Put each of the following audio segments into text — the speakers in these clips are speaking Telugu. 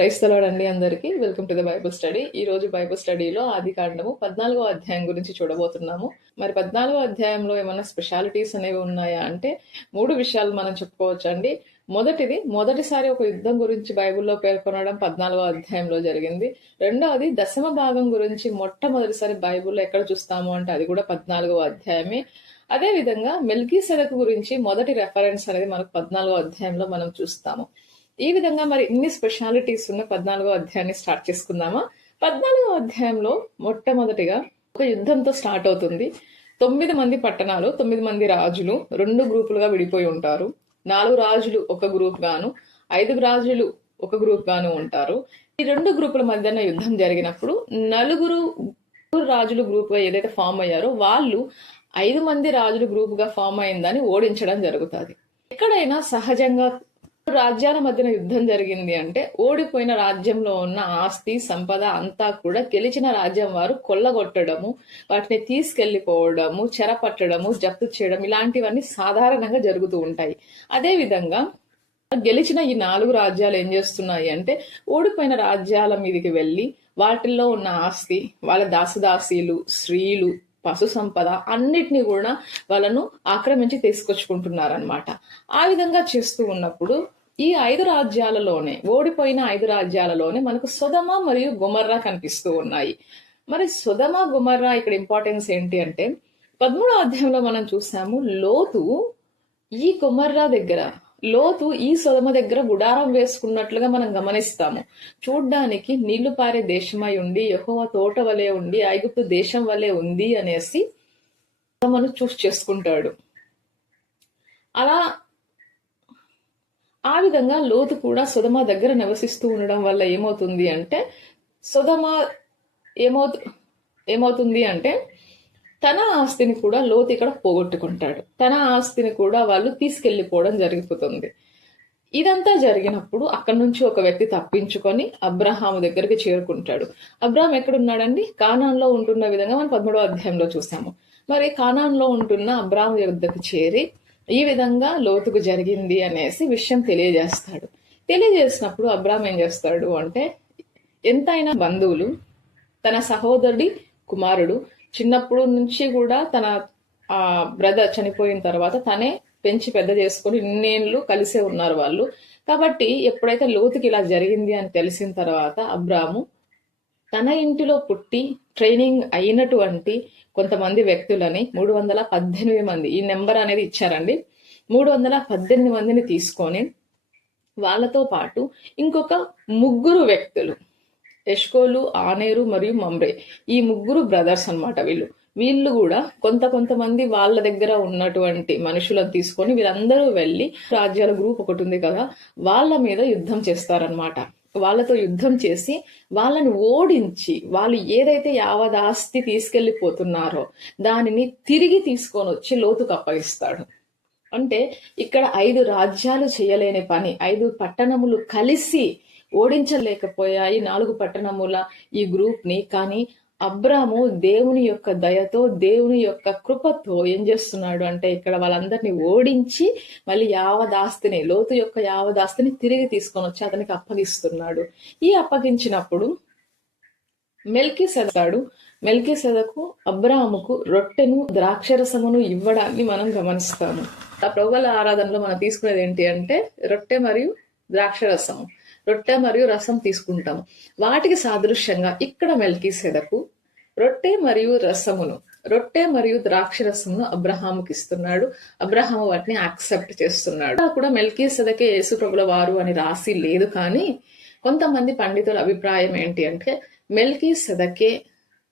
ప్రైజ్ తలాడండి అందరికీ. Welcome to the Bible study. ఈ రోజు బైబుల్ స్టడీలో ఆది కాండము 14వ అధ్యాయం గురించి చూడబోతున్నాము. మరి 14వ అధ్యాయంలో ఏమైనా స్పెషాలిటీస్ అనేవి ఉన్నాయా అంటే 3 విషయాలు మనం చెప్పుకోవచ్చండి. మొదటిది, మొదటిసారి ఒక యుద్ధం గురించి బైబిల్లో పేర్కొనడం 14వ అధ్యాయంలో జరిగింది. రెండవది, దశమ భాగం గురించి మొట్టమొదటిసారి బైబిల్లో ఎక్కడ చూస్తాము అంటే అది కూడా 14వ అధ్యాయమే. అదే విధంగా మెల్కీసెదెకు గురించి మొదటి రెఫరెన్స్ అనేది మనకు 14వ అధ్యాయంలో మనం చూస్తాము. ఈ విధంగా మరి ఇన్ని స్పెషాలిటీస్ ఉన్న 14వ అధ్యాయాన్ని స్టార్ట్ చేసుకుందామా. 14వ అధ్యాయంలో మొట్టమొదటిగా ఒక యుద్ధంతో స్టార్ట్ అవుతుంది. 9 మంది పట్టణాలు, 9 మంది రాజులు 2 గ్రూపులుగా విడిపోయి ఉంటారు. 4 రాజులు ఒక గ్రూప్ గాను, 5 రాజులు ఒక గ్రూప్ గాను ఉంటారు. ఈ 2 గ్రూపుల మధ్యన యుద్ధం జరిగినప్పుడు 4 రాజులు గ్రూప్ గా ఏదైతే ఫామ్ అయ్యారో వాళ్ళు 5 మంది రాజులు గ్రూప్ గా ఫామ్ అయిందని ఓడించడం జరుగుతుంది. ఎక్కడైనా సహజంగా రాజ్యాల మధ్యన యుద్ధం జరిగింది అంటే ఓడిపోయిన రాజ్యంలో ఉన్న ఆస్తి సంపద అంతా కూడా గెలిచిన రాజ్యం వారు కొల్లగొట్టడము, వాటిని తీసుకెళ్లిపోవడము, చెరపట్టడము, జప్తు చేయడం ఇలాంటివన్నీ సాధారణంగా జరుగుతూ ఉంటాయి. అదే విధంగా గెలిచిన ఈ 4 రాజ్యాలు ఏం చేస్తున్నాయి అంటే ఓడిపోయిన రాజ్యాల మీదకి వెళ్లి వాటిల్లో ఉన్న ఆస్తి, వాళ్ళ దాసదాసీలు, స్త్రీలు, పశు సంపద అన్నిటినీ కూడా వాళ్ళను ఆక్రమించి తీసుకొచ్చుకుంటున్నారనమాట. ఆ విధంగా చేస్తూ ఉన్నప్పుడు ఈ 5 రాజ్యాలలోనే, ఓడిపోయిన 5 రాజ్యాలలోనే మనకు సొదమ మరియు గొమర్రా కనిపిస్తూ ఉన్నాయి. మరి సొదమ గొమర్రా ఇక్కడ ఇంపార్టెన్స్ ఏంటి అంటే 13వ అధ్యాయంలో మనం చూసాము, లోతు ఈ గొమర్రా దగ్గర, లోతు ఈ సొదమ దగ్గర గుడారం వేసుకున్నట్లుగా మనం గమనిస్తాము. చూడ్డానికి నీళ్లు పారే దేశమై ఉండి, యెహోవా తోట వలె ఉండి, ఐగుప్తు దేశం వలె ఉంది అనేసి సొదమను చూస్ చేసుకుంటాడు. అలా ఆ విధంగా లోతు కూడా సొదమ దగ్గర నివసిస్తూ ఉండడం వల్ల ఏమవుతుంది అంటే సొదమ ఏమవుతుంది అంటే తన ఆస్తిని కూడా లోతు ఇక్కడ పోగొట్టుకుంటాడు. తన ఆస్తిని కూడా వాళ్ళు తీసుకెళ్లిపోవడం జరిగిపోతుంది. ఇదంతా జరిగినప్పుడు అక్కడి నుంచి ఒక వ్యక్తి తప్పించుకొని అబ్రహాము దగ్గరికి చేరుకుంటాడు. అబ్రహాం ఎక్కడున్నాడండి? కానాన్లో ఉంటున్న విధంగా మనం 13వ అధ్యాయంలో చూసాము. మరి కానాన్లో ఉంటున్న అబ్రహాము దగ్గరికి చేరి ఈ విధంగా లోతుకు జరిగింది అనేసి విషయం తెలియజేస్తాడు. తెలియజేసినప్పుడు అబ్రహాం ఏం చేస్తాడు అంటే, ఎంతైనా బంధువులు, తన సహోదరుడి కుమారుడు, చిన్నప్పుడు నుంచి కూడా తన బ్రదర్ చనిపోయిన తర్వాత తనే పెంచి పెద్ద చేసుకుని ఇన్నేళ్ళు కలిసే ఉన్నారు వాళ్ళు. కాబట్టి ఎప్పుడైతే లోతుకి ఇలా జరిగింది అని తెలిసిన తర్వాత అబ్రాము తన ఇంటిలో పుట్టి ట్రైనింగ్ అయినటువంటి కొంతమంది వ్యక్తులని 318 మంది, ఈ నెంబర్ అనేది ఇచ్చారండి, 318 మందిని తీసుకొని వాళ్ళతో పాటు ఇంకొక 3 వ్యక్తులు, ఎష్కోలు, ఆనేరు మరియు మమ్రే, ఈ 3 బ్రదర్స్ అన్నమాట. వీళ్ళు కూడా కొంతమంది వాళ్ళ దగ్గర ఉన్నటువంటి మనుషులను తీసుకొని వీళ్ళందరూ వెళ్ళి రాజ్యాల గ్రూప్ ఒకటి ఉంది కదా, వాళ్ళ మీద యుద్ధం చేస్తారనమాట. వాళ్ళతో యుద్ధం చేసి వాళ్ళని ఓడించి వాళ్ళు ఏదైతే యావదాస్తి తీసుకెళ్లిపోతున్నారో దానిని తిరిగి తీసుకొని వచ్చి లోతుకు అప్పగిస్తాడు. అంటే ఇక్కడ 5 రాజ్యాలు చేయలేని పని 5 పట్టణములు కలిసి ఓడించలేకపోయాయి 4 పట్టణముల ఈ గ్రూప్ ని. కానీ అబ్రాము దేవుని యొక్క దయతో, దేవుని యొక్క కృపతో ఏం చేస్తున్నాడు అంటే ఇక్కడ వాళ్ళందరినీ ఓడించి మళ్ళీ యావదాస్తిని, లోతు యొక్క యావదాస్తిని తిరిగి తీసుకొని వచ్చి అతనికి అప్పగిస్తున్నాడు. ఈ అప్పగించినప్పుడు మెల్కీసెదకు అబ్రాముకు రొట్టెను, ద్రాక్షరసమును ఇవ్వడాన్ని మనం గమనిస్తాము. ఆ ప్రభువుల ఆరాధనలో మనం తీసుకునేది ఏంటి అంటే రొట్టె మరియు ద్రాక్షరసము, రొట్టె మరియు రసం తీసుకుంటాము. వాటికి సాదృశ్యంగా ఇక్కడ మెల్కీసెదకు రొట్టె మరియు రసమును, రొట్టె మరియు ద్రాక్షరసమును అబ్రహాముకి ఇస్తున్నాడు. అబ్రహాము వాటిని యాక్సెప్ట్ చేస్తున్నాడు. కూడా మెల్కీసెదకే యేసు ప్రభుల వారు అని రాసి లేదు, కానీ కొంతమంది పండితుల అభిప్రాయం ఏంటి అంటే మెల్కీసెదకే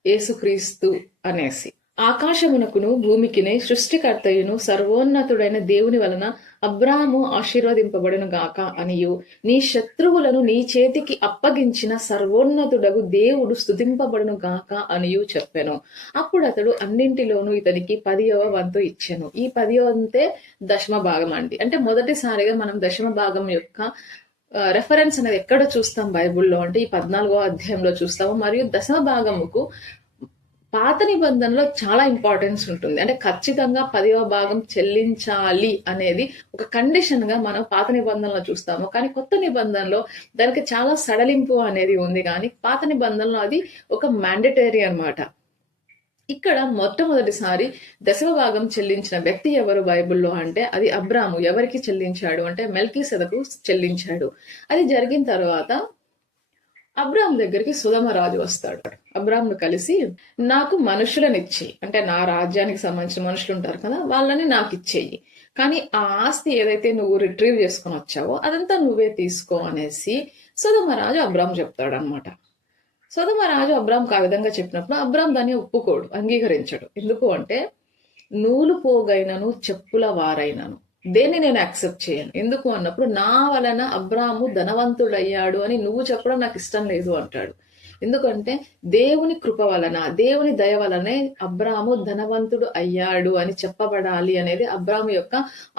యేసుక్రీస్తు అనేసి. ఆకాశమునకును భూమికినే సృష్టికర్తయును సర్వోన్నతుడైన దేవుని వలన అబ్రాము ఆశీర్వదింపబడును గాక అనియు, నీ శత్రువులను నీ చేతికి అప్పగించిన సర్వోన్నతుడగు దేవుడు స్తుతింపబడును గాక అనియు చెప్పెను. అప్పుడు అతడు అన్నింటిలోనూ ఇతనికి 10వ వంతు ఇచ్చెను. ఈ 10వ వంతే దశమ భాగం అండి. అంటే మొదటిసారిగా మనం దశమ భాగం యొక్క రెఫరెన్స్ అనేది ఎక్కడ చూస్తాం బైబుల్లో అంటే ఈ 14వ అధ్యాయంలో చూస్తాము. మరియు దశమ భాగముకు పాత నిబంధనలో చాలా ఇంపార్టెన్స్ ఉంటుంది. అంటే ఖచ్చితంగా 10వ భాగం చెల్లించాలి అనేది ఒక కండిషన్ గా మనం పాత నిబంధనలో చూస్తాము. కానీ కొత్త నిబంధనలో దానికి చాలా సడలింపు అనేది ఉంది. కానీ పాత నిబంధనలో అది ఒక మ్యాండేటరీ అన్నమాట. ఇక్కడ మొట్టమొదటిసారి 10వ భాగం చెల్లించిన వ్యక్తి ఎవరు బైబిల్లో అంటే అది అబ్రాము. ఎవరికి చెల్లించాడు అంటే మెల్కీసెదకు చెల్లించాడు. అది జరిగిన తర్వాత అబ్రామ్ దగ్గరికి సుధమరాజు వస్తాడు. అబ్రామ్ను కలిసి నాకు మనుషులనిచ్చి, అంటే నా రాజ్యానికి సంబంధించిన మనుషులు ఉంటారు కదా, వాళ్ళని నాకు ఇచ్చేయి, కానీ ఆ ఆస్తి ఏదైతే నువ్వు రిట్రీవ్ చేసుకొని వచ్చావో అదంతా నువ్వే తీసుకో అనేసి సుధమరాజు అబ్రామ్ చెప్తాడు అనమాట. సుధమరాజు అబ్రామ్కి ఆ విధంగా చెప్పినప్పుడు అబ్రామ్ దాన్ని ఒప్పుకోడు, అంగీకరించడు. ఎందుకు అంటే నూలు పోగైనను చెప్పుల వారైనను దేన్ని నేను యాక్సెప్ట్ చేయను. ఎందుకు అన్నప్పుడు నా వలన అబ్రాము ధనవంతుడయ్యాడు అని నువ్వు చెప్పడం నాకు ఇష్టం లేదు అంటాడు. ఎందుకంటే దేవుని కృప వలన, దేవుని దయ వలనే అబ్రాము ధనవంతుడు అయ్యాడు అని చెప్పబడాలి అనేది అబ్రాము యొక్క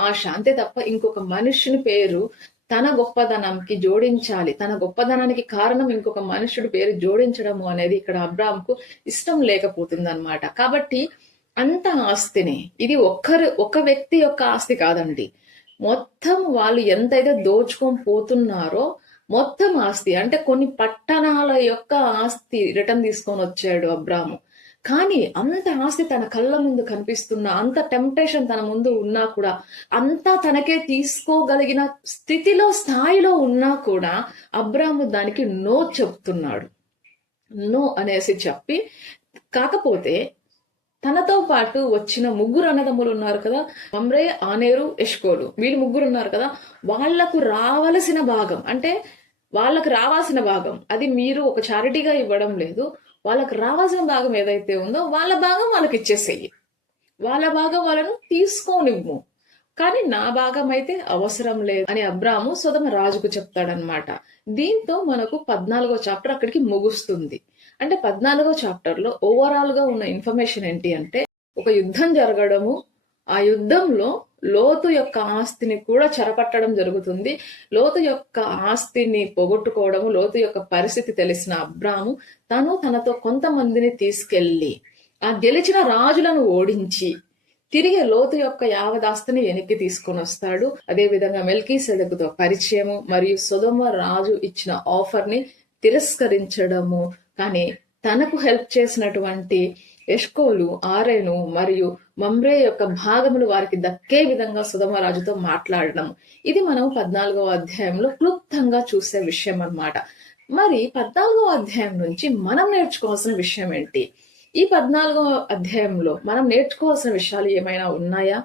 ఆశ. అంతే తప్ప ఇంకొక మనుషుని పేరు తన గొప్పదనంకి జోడించాలి, తన గొప్పదనానికి కారణం ఇంకొక మనుషుడి పేరు జోడించడము అనేది ఇక్కడ అబ్రాముకు ఇష్టం లేకపోతుంది అనమాట. కాబట్టి అంత ఆస్తిని, ఇది ఒక వ్యక్తి యొక్క ఆస్తి కాదండి, మొత్తం వాళ్ళు ఎంతైతే దోచుకొని పోతున్నారో మొత్తం ఆస్తి, అంటే కొన్ని పట్టణాల యొక్క ఆస్తి రిటర్న్ తీసుకొని వచ్చాడు అబ్రాము. కానీ అంత ఆస్తి తన కళ్ళ ముందు కనిపిస్తున్నా, అంత టెంప్టేషన్ తన ముందు ఉన్నా కూడా, అంతా తనకే తీసుకోగలిగిన స్థాయిలో ఉన్నా కూడా అబ్రాము దానికి నో చెప్తున్నాడు. నో అనేసి చెప్పి, కాకపోతే తనతో పాటు వచ్చిన ముగ్గురు అన్నదమ్ములు ఉన్నారు కదా, మమ్రే, ఆనేరు, ఎష్కోలు, వీళ్ళు ముగ్గురు ఉన్నారు కదా, వాళ్లకు రావలసిన భాగం, అంటే వాళ్ళకు రావాల్సిన భాగం అది మీరు ఒక చారిటీగా ఇవ్వడం లేదు, వాళ్ళకు రావాల్సిన భాగం ఏదైతే ఉందో వాళ్ళ భాగం వాళ్ళకి ఇచ్చేసేయి, వాళ్ళ భాగం వాళ్ళను తీసుకోనివ్వు, కానీ నా భాగం అయితే అవసరం లేదు అని అబ్రాము సొదమ రాజుకు చెప్తాడనమాట. దీంతో మనకు 14వ చాప్టర్ అక్కడికి ముగుస్తుంది. అంటే 14వ చాప్టర్ లో ఓవరాల్ గా ఉన్న ఇన్ఫర్మేషన్ ఏంటి అంటే, ఒక యుద్ధం జరగడము, ఆ యుద్ధంలో లోతు యొక్క ఆస్తిని కూడా చెరపట్టడం జరుగుతుంది. లోతు యొక్క ఆస్తిని పోగొట్టుకోవడము, లోతు యొక్క పరిస్థితి తెలిసిన అబ్రాము తనతో కొంతమందిని తీసుకెళ్లి ఆ గెలిచిన రాజులను ఓడించి తిరిగి లోతు యొక్క యావదాస్తిని వెనక్కి తీసుకొని వస్తాడు. అదే విధంగా మెల్కీసెదకుతో పరిచయము మరియు సొదొమ రాజు ఇచ్చిన ఆఫర్ ని తిరస్కరించడము, కానీ తనకు హెల్ప్ చేసినటువంటి ఎష్కోలు, ఆరేను మరియు మమ్రే యొక్క భాగములు వారికి దక్కే విధంగా సుధమరాజుతో మాట్లాడడం, ఇది మనం 14వ అధ్యాయంలో క్లుప్తంగా చూసే విషయం అన్నమాట. మరి 14వ అధ్యాయం నుంచి మనం నేర్చుకోవాల్సిన విషయం ఏంటి? ఈ 14వ అధ్యాయంలో మనం నేర్చుకోవాల్సిన విషయాలు ఏమైనా ఉన్నాయా?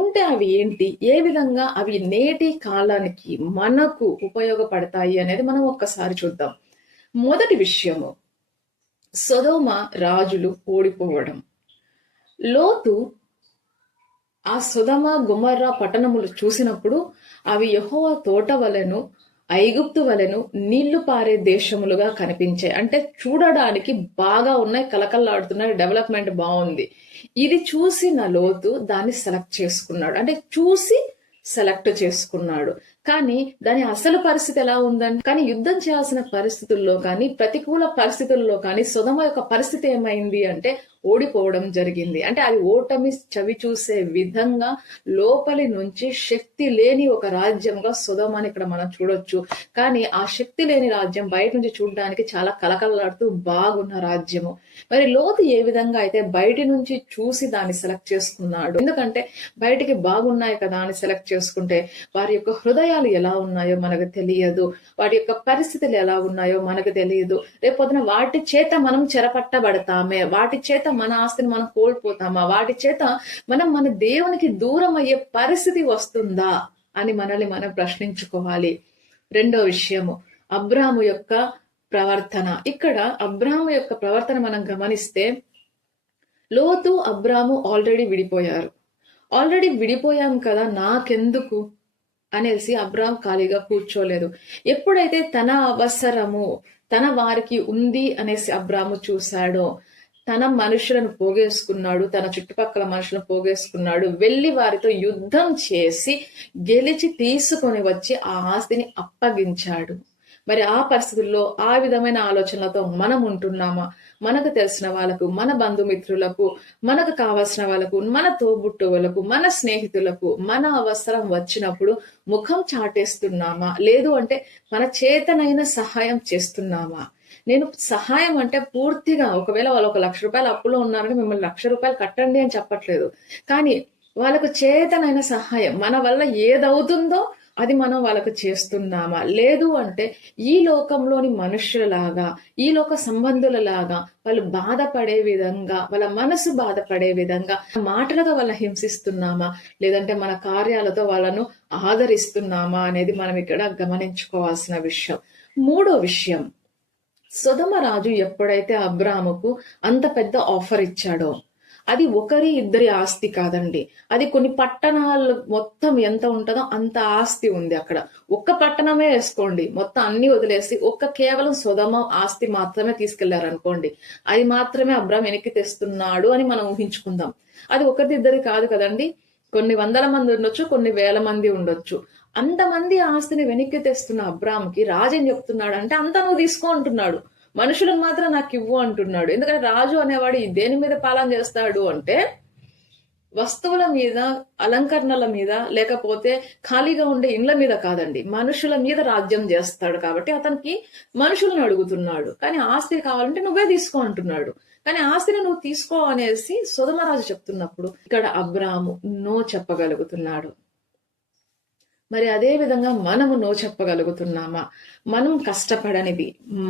ఉంటే అవి ఏంటి? ఏ విధంగా అవి నేటి కాలానికి మనకు ఉపయోగపడతాయి అనేది మనం ఒక్కసారి చూద్దాం. మొదటి విషయము, సొదొమ రాజులు ఓడిపోవడం. లోతు ఆ సొదొమ గొమొర్రా పట్టణములు చూసినప్పుడు అవి యెహోవా తోట వలెను, ఐగుప్తు వలెను నీళ్లు పారే దేశములుగా కనిపించాయి. అంటే చూడడానికి బాగా ఉన్నాయి, కలకల్లాడుతున్నాయి, డెవలప్మెంట్ బాగుంది. ఇది చూసిన లోతు దాన్ని సెలెక్ట్ చేసుకున్నాడు. అంటే చూసి సెలెక్ట్ చేసుకున్నాడు. కానీ దాని అసలు పరిస్థితి ఎలా ఉందండి? కానీ యుద్ధం చేయాల్సిన పరిస్థితుల్లో కానీ, ప్రతికూల పరిస్థితుల్లో కానీ సొదొమ యొక్క పరిస్థితి ఏమైంది అంటే ఓడిపోవడం జరిగింది. అంటే అది ఓటమి చవి చూసే విధంగా లోపలి నుంచి శక్తి లేని ఒక రాజ్యంగా సొదొమని ఇక్కడ మనం చూడొచ్చు. కానీ ఆ శక్తి లేని రాజ్యం బయట నుంచి చూడడానికి చాలా కలకలలాడుతూ బాగున్న రాజ్యము. మరి లోతు ఏ విధంగా అయితే బయటి నుంచి చూసి దాన్ని సెలెక్ట్ చేసుకున్నాడు, ఎందుకంటే బయటికి బాగున్నాయి కదా అని సెలెక్ట్ చేసుకుంటే వారి యొక్క హృదయాలు ఎలా ఉన్నాయో మనకు తెలియదు, వాటి యొక్క పరిస్థితులు ఎలా ఉన్నాయో మనకు తెలియదు. రేపొద్దున వాటి చేత మనం చెరపట్టబడతామే, వాటి చేత మన ఆస్తిని మనం కోల్పోతామా, వాటి చేత మన దేవునికి దూరం అయ్యే పరిస్థితి వస్తుందా అని మనల్ని మనం ప్రశ్నించుకోవాలి. రెండో విషయము, అబ్రాము యొక్క ప్రవర్తన. ఇక్కడ అబ్రాము యొక్క ప్రవర్తన మనం గమనిస్తే, లోతు అబ్రాము ఆల్రెడీ విడిపోయాం కదా నాకెందుకు అనేసి అబ్రామ్ ఖాళీగా కూర్చోలేదు. ఎప్పుడైతే తన అవసరము తన వారికి ఉంది అనేసి అబ్రాము చూశాడో, తన మనుషులను పోగేసుకున్నాడు, తన చుట్టుపక్కల మనుషులను పోగేసుకున్నాడు, వెళ్లి వారితో యుద్ధం చేసి గెలిచి తీసుకొని వచ్చి ఆ ఆస్తిని అప్పగించాడు. మరి ఆ పరిస్థితుల్లో ఆ విధమైన ఆలోచనలతో మనం ఉంటున్నామా? మనకు తెలిసిన వాళ్ళకు, మన బంధుమిత్రులకు, మనకు కావాల్సిన వాళ్ళకు, మన తోబుట్టువులకు, మన స్నేహితులకు మన అవసరం వచ్చినప్పుడు ముఖం చాటేస్తున్నామా? లేదు అంటే మన చేతనైన సహాయం చేస్తున్నామా? నేను సహాయం అంటే పూర్తిగా ఒకవేళ వాళ్ళు ఒక ₹1,00,000 అప్పులో ఉన్నారని మిమ్మల్ని ₹1,00,000 కట్టండి అని చెప్పట్లేదు. కానీ వాళ్ళకు చేతనైన సహాయం మన వల్ల ఏదవుతుందో అది మనం వాళ్ళకు చేస్తున్నామా? లేదు అంటే ఈ లోకంలోని మనుష్యులలాగా, ఈ లోక సంబంధులలాగా వాళ్ళు బాధపడే విధంగా, వాళ్ళ మనసు బాధపడే విధంగా మాటలతో వాళ్ళని హింసిస్తున్నామా? లేదంటే మన కార్యాలతో వాళ్ళను ఆదరిస్తున్నామా అనేది మనం ఇక్కడ గమనించుకోవాల్సిన విషయం. మూడో విషయం, సొదొమ రాజు ఎప్పుడైతే అబ్రాముకు అంత పెద్ద ఆఫర్ ఇచ్చాడో, అది ఒకరి ఇద్దరి ఆస్తి కాదండి. అది కొన్ని పట్టణాలు మొత్తం ఎంత ఉంటుందో అంత ఆస్తి ఉంది అక్కడ. ఒక్క పట్టణమే వేసుకోండి, మొత్తం అన్ని వదిలేసి కేవలం సొదొమ ఆస్తి మాత్రమే తీసుకెళ్లారనుకోండి, అది మాత్రమే అబ్రాం వెనక్కి తెస్తున్నాడు అని మనం ఊహించుకుందాం. అది ఒకరిది ఇద్దరి కాదు కదండి, కొన్ని వందల మంది ఉండొచ్చు, కొన్ని వేల మంది ఉండొచ్చు. అంతమంది ఆస్తిని వెనక్కి తెస్తున్న అబ్రామ్కి రాజు ఏం చెప్తున్నాడు అంటే, అంతా నువ్వు తీసుకో అంటున్నాడు, మనుషులను మాత్రం నాకు ఇవ్వు అంటున్నాడు. ఎందుకంటే రాజు అనేవాడు దేని మీద పాలన చేస్తాడు అంటే, వస్తువుల మీద, అలంకరణల మీద, లేకపోతే ఖాళీగా ఉండే ఇండ్ల మీద కాదండి, మనుషుల మీద రాజ్యం చేస్తాడు. కాబట్టి అతనికి మనుషులను అడుగుతున్నాడు, కానీ ఆస్తి కావాలంటే నువ్వే తీసుకో అంటున్నాడు. కానీ ఆస్తిని నువ్వు తీసుకో అనేసి సొదొమరాజు చెప్తున్నప్పుడు ఇక్కడ అబ్రాము నో చెప్పగలుగుతున్నాడు. మరి అదే విధంగా మనము నో చెప్పగలుగుతున్నామా? మనం కష్టపడనిది,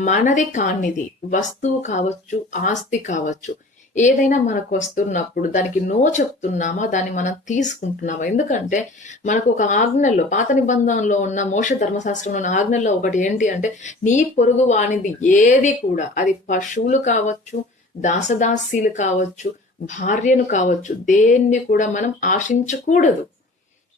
మనది కానిది, వస్తువు కావచ్చు, ఆస్తి కావచ్చు, ఏదైనా మనకు వస్తున్నప్పుడు దానికి నో చెప్తున్నామా? దాన్ని మనం తీసుకుంటున్నామా? ఎందుకంటే మనకు ఒక ఆజ్ఞల్లో, పాత నిబంధనలో ఉన్న మోషే ధర్మశాస్త్రంలో ఉన్న ఆజ్ఞల్లో ఒకటి ఏంటి అంటే, నీ పొరుగు వానిది ఏది కూడా, అది పశువులు కావచ్చు, దాసదాసీలు కావచ్చు, భార్యను కావచ్చు, దేన్ని కూడా మనం ఆశించకూడదు.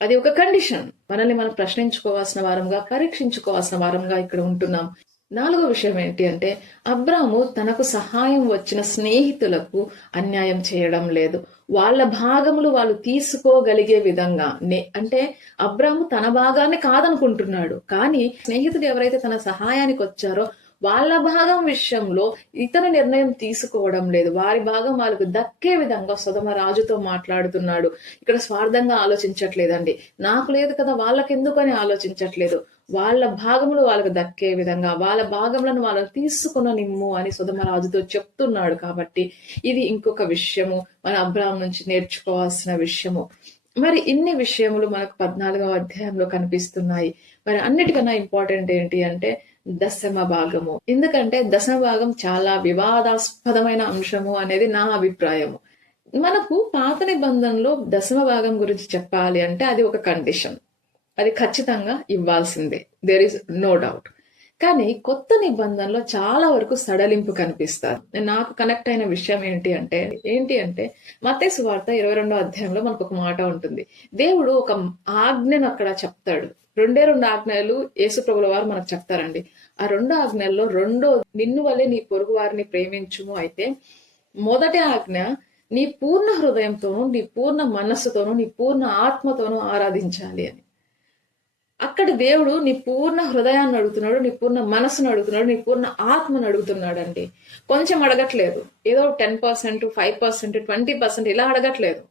అది ఒక కండిషన్. మనల్ని మనం ప్రశ్నించుకోవాల్సిన వారంగా, పరీక్షించుకోవాల్సిన వారంగా ఇక్కడ ఉంటున్నాం. నాలుగో విషయం ఏంటి అంటే, అబ్రాము తనకు సహాయం వచ్చిన స్నేహితులకు అన్యాయం చేయడం లేదు. వాళ్ళ భాగములు వాళ్ళు తీసుకోగలిగే విధంగా, అంటే అబ్రాము తన భాగాన్ని కాదనుకుంటున్నాడు, కానీ స్నేహితులు ఎవరైతే తన సహాయానికి వచ్చారో వాళ్ళ భాగం విషయంలో ఇతను నిర్ణయం తీసుకోవడం లేదు. వారి భాగం వాళ్ళకు దక్కే విధంగా సొదొమ రాజుతో మాట్లాడుతున్నాడు. ఇక్కడ స్వార్థంగా ఆలోచించట్లేదండి, నాకు లేదు కదా వాళ్ళకెందుకు అని ఆలోచించట్లేదు. వాళ్ళ భాగములు వాళ్ళకు దక్కే విధంగా, వాళ్ళ భాగములను వాళ్ళకు తీసుకున్న నిమ్ము అని సొదొమ రాజుతో చెప్తున్నాడు. కాబట్టి ఇది ఇంకొక విషయము, మన అబ్రాహాం నుంచి నేర్చుకోవాల్సిన విషయము. మరి ఇన్ని విషయములు మనకు 14వ అధ్యాయంలో కనిపిస్తున్నాయి. మరి అన్నిటికన్నా ఇంపార్టెంట్ ఏంటి అంటే దశమ భాగము. ఎందుకంటే దశమ భాగం చాలా వివాదాస్పదమైన అంశము అనేది నా అభిప్రాయము. మనకు పాత నిబంధనలో దశమ భాగం గురించి చెప్పాలి అంటే అది ఒక కండిషన్, అది ఖచ్చితంగా ఇవ్వాల్సిందే, దేర్ ఇస్ నో డౌట్. కానీ కొత్త నిబంధనలో చాలా వరకు సడలింపు కనిపిస్తారు. నాకు కనెక్ట్ అయిన విషయం ఏంటి అంటే మత్తయి సువార్త 22వ అధ్యాయంలో మనకు ఒక మాట ఉంటుంది. దేవుడు ఒక ఆజ్ఞను అక్కడ చెప్తాడు. రెండు ఆజ్ఞలు యేసు ప్రభుల వారు మనకు చెప్తారండి. ఆ 2 ఆజ్ఞల్లో నిన్ను వలె నీ పొరుగు వారిని ప్రేమించుము. అయితే మొదటి ఆజ్ఞ, నీ పూర్ణ హృదయంతోనూ, నీ పూర్ణ మనస్సుతోనూ, నీ పూర్ణ ఆత్మతోనూ ఆరాధించాలి అని. అక్కడ దేవుడు నీ పూర్ణ హృదయాన్ని అడుగుతున్నాడు, నీ పూర్ణ మనస్సును అడుగుతున్నాడు, నీ పూర్ణ ఆత్మను అడుగుతున్నాడు అండి. కొంచెం అడగట్లేదు, ఏదో 10%, 5%, 20% ఇలా అడగట్లేదు.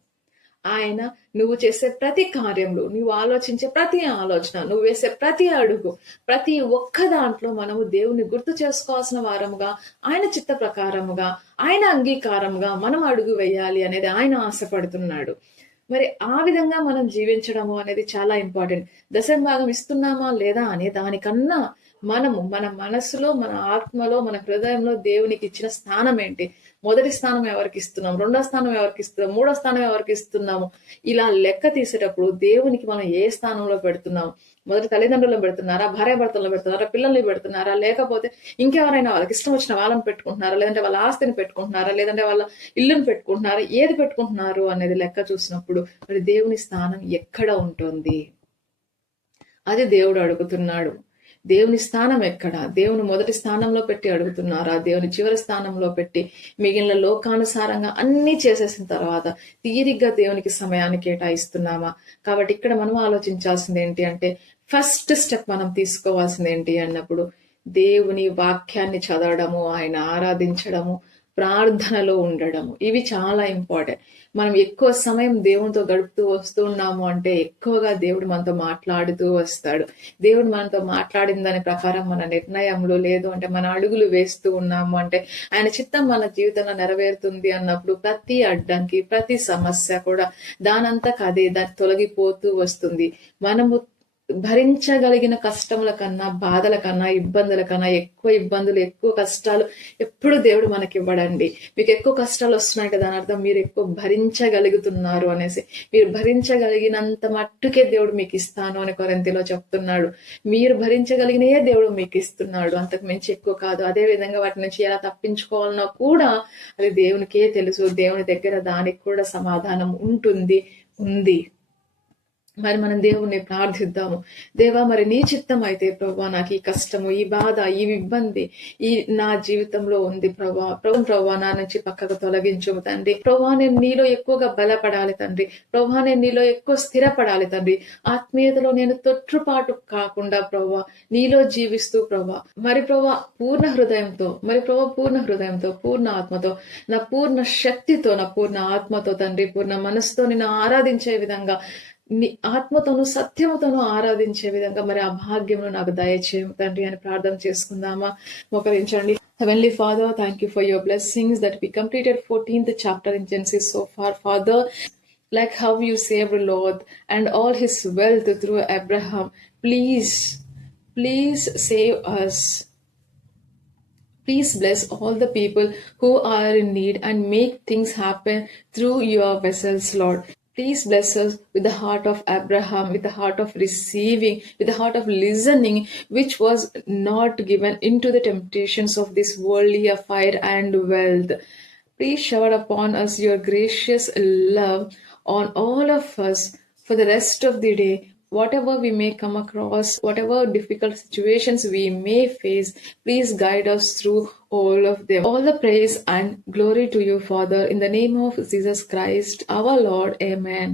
ఆయన నువ్వు చేసే ప్రతి కార్యంలో, నువ్వు ఆలోచించే ప్రతి ఆలోచన, నువ్వు వేసే ప్రతి అడుగు, ప్రతి ఒక్క దాంట్లో మనము దేవుని గుర్తు చేసుకోవాల్సిన వారముగా, ఆయన చిత్త ప్రకారముగా, ఆయన అంగీకారముగా మనం అడుగు వేయాలి అనేది ఆయన ఆశపడుతున్నాడు. మరి ఆ విధంగా మనం జీవించడము అనేది చాలా ఇంపార్టెంట్. దశమ భాగం ఇస్తున్నామా లేదా అనే దానికన్నా మనము మన మనస్సులో, మన ఆత్మలో, మన హృదయంలో దేవునికి ఇచ్చిన స్థానం ఏంటి, మొదటి స్థానం ఎవరికి ఇస్తున్నాం, రెండో స్థానం ఎవరికి ఇస్తున్నాం, మూడో స్థానం ఎవరికి ఇస్తున్నాము, ఇలా లెక్క తీసేటప్పుడు దేవునికి మనం ఏ స్థానంలో పెడుతున్నాము, మొదటి తల్లిదండ్రులను పెడుతున్నారా, భార్యాభర్తలను పెడుతున్నారా, పిల్లల్ని పెడుతున్నారా, లేకపోతే ఇంకెవరైనా వాళ్ళకి ఇష్టం వచ్చిన వాళ్ళని పెట్టుకుంటున్నారా, లేదంటే వాళ్ళ ఆస్తిని పెట్టుకుంటున్నారా, లేదంటే వాళ్ళ ఇల్లుని పెట్టుకుంటున్నారా, ఏది పెట్టుకుంటున్నారు అనేది లెక్క చూసినప్పుడు మరి దేవుని స్థానం ఎక్కడ ఉంటుంది, అది దేవుడు అడుగుతున్నాడు. దేవుని స్థానం ఎక్కడ, దేవుని మొదటి స్థానంలో పెట్టి అడుగుతున్నారా, దేవుని చివరి స్థానంలో పెట్టి మిగిలిన లోకానుసారంగా అన్ని చేసేసిన తర్వాత తీరిగ్గా దేవునికి సమయాన్ని కేటాయిస్తున్నామా? కాబట్టి ఇక్కడ మనం ఆలోచించాల్సింది ఏంటి అంటే, ఫస్ట్ స్టెప్ మనం తీసుకోవాల్సింది ఏంటి అన్నప్పుడు దేవుని వాక్యాన్ని చదవడము, ఆయన ఆరాధించడము, ప్రార్థనలో ఉండడము, ఇవి చాలా ఇంపార్టెంట్. మనం ఎక్కువ సమయం దేవునితో గడుపుతూ వస్తూ ఉన్నాము అంటే ఎక్కువగా దేవుడు మనతో మాట్లాడుతూ వస్తాడు. దేవుడు మనతో మాట్లాడిన దాని ప్రకారం మన నిర్ణయంలో, లేదు అంటే మన అడుగులు వేస్తూ ఉన్నాము అంటే ఆయన చిత్తం మన జీవితంలో నెరవేరుతుంది అన్నప్పుడు ప్రతి అడ్డంకి, ప్రతి సమస్య కూడా దానంతకు అదే దాన్ని తొలగిపోతూ వస్తుంది. మనము భరించగలిగిన కష్టముల కన్నా, బాధల కన్నా, ఇబ్బందుల కన్నా ఎక్కువ ఇబ్బందులు, ఎక్కువ కష్టాలు ఎప్పుడు దేవుడు మనకి ఇవ్వడండి. మీకు ఎక్కువ కష్టాలు వస్తున్నాయి కదా, దాని అర్థం మీరు ఎక్కువ భరించగలుగుతున్నారు అనేసి. మీరు భరించగలిగినంత మట్టుకే దేవుడు మీకు ఇస్తాను అని కొరింథీలో చెప్తున్నాడు. మీరు భరించగలిగినయే దేవుడు మీకు ఇస్తున్నాడు, అంతకు మించి ఎక్కువ కాదు. అదే విధంగా వాటి నుంచి ఎలా తప్పించుకోవాలన్నా కూడా అది దేవునికే తెలుసు. దేవుని దగ్గర దానికి కూడా సమాధానం ఉంది. మరి మనం దేవుణ్ణి ప్రార్థిద్దాము. దేవా, మరి నీ చిత్తం అయితే ప్రభా, నాకు ఈ కష్టము, ఈ బాధ, ఈ ఇబ్బంది ఈ నా జీవితంలో ఉంది ప్రభా, నా నుంచి పక్కకు తొలగించు తండ్రి. ప్రభా, నేను నీలో ఎక్కువగా బలపడాలి తండ్రి. ప్రభా, నేను నీలో ఎక్కువ స్థిరపడాలి తండ్రి. ఆత్మీయతలో నేను తొట్టుపాటు కాకుండా ప్రభా, నీలో జీవిస్తూ ప్రభా, మరి ప్రభా పూర్ణ హృదయంతో, పూర్ణ ఆత్మతో, నా పూర్ణ శక్తితో, నా పూర్ణ ఆత్మతో తండ్రి, పూర్ణ మనసుతో నిన్ను ఆరాధించే విధంగా, నీ ఆత్మతోను సత్యముతోను ఆరాధించే విధంగా మరి ఆ భాగ్యమును నాకు దయచేయము తండ్రి అని ప్రార్థన చేసుకుందామా? మోకరించండి. Heavenly Father, thank you for your blessings that we completed 14th chapter in Genesis so far, Father. Like how you saved Lot and all his wealth through Abraham, please save us. Please bless all the people who are in need and make things happen through your vessels, Lord. Please bless us with the heart of Abraham, with the heart of receiving, with the heart of listening, which was not given into the temptations of this worldly affair and wealth. Please shower upon us your gracious love on all of us for the rest of the day. Whatever we may come across, whatever difficult situations we may face, please guide us through all of them. All the praise and glory to you, Father, in the name of Jesus Christ, our Lord. Amen.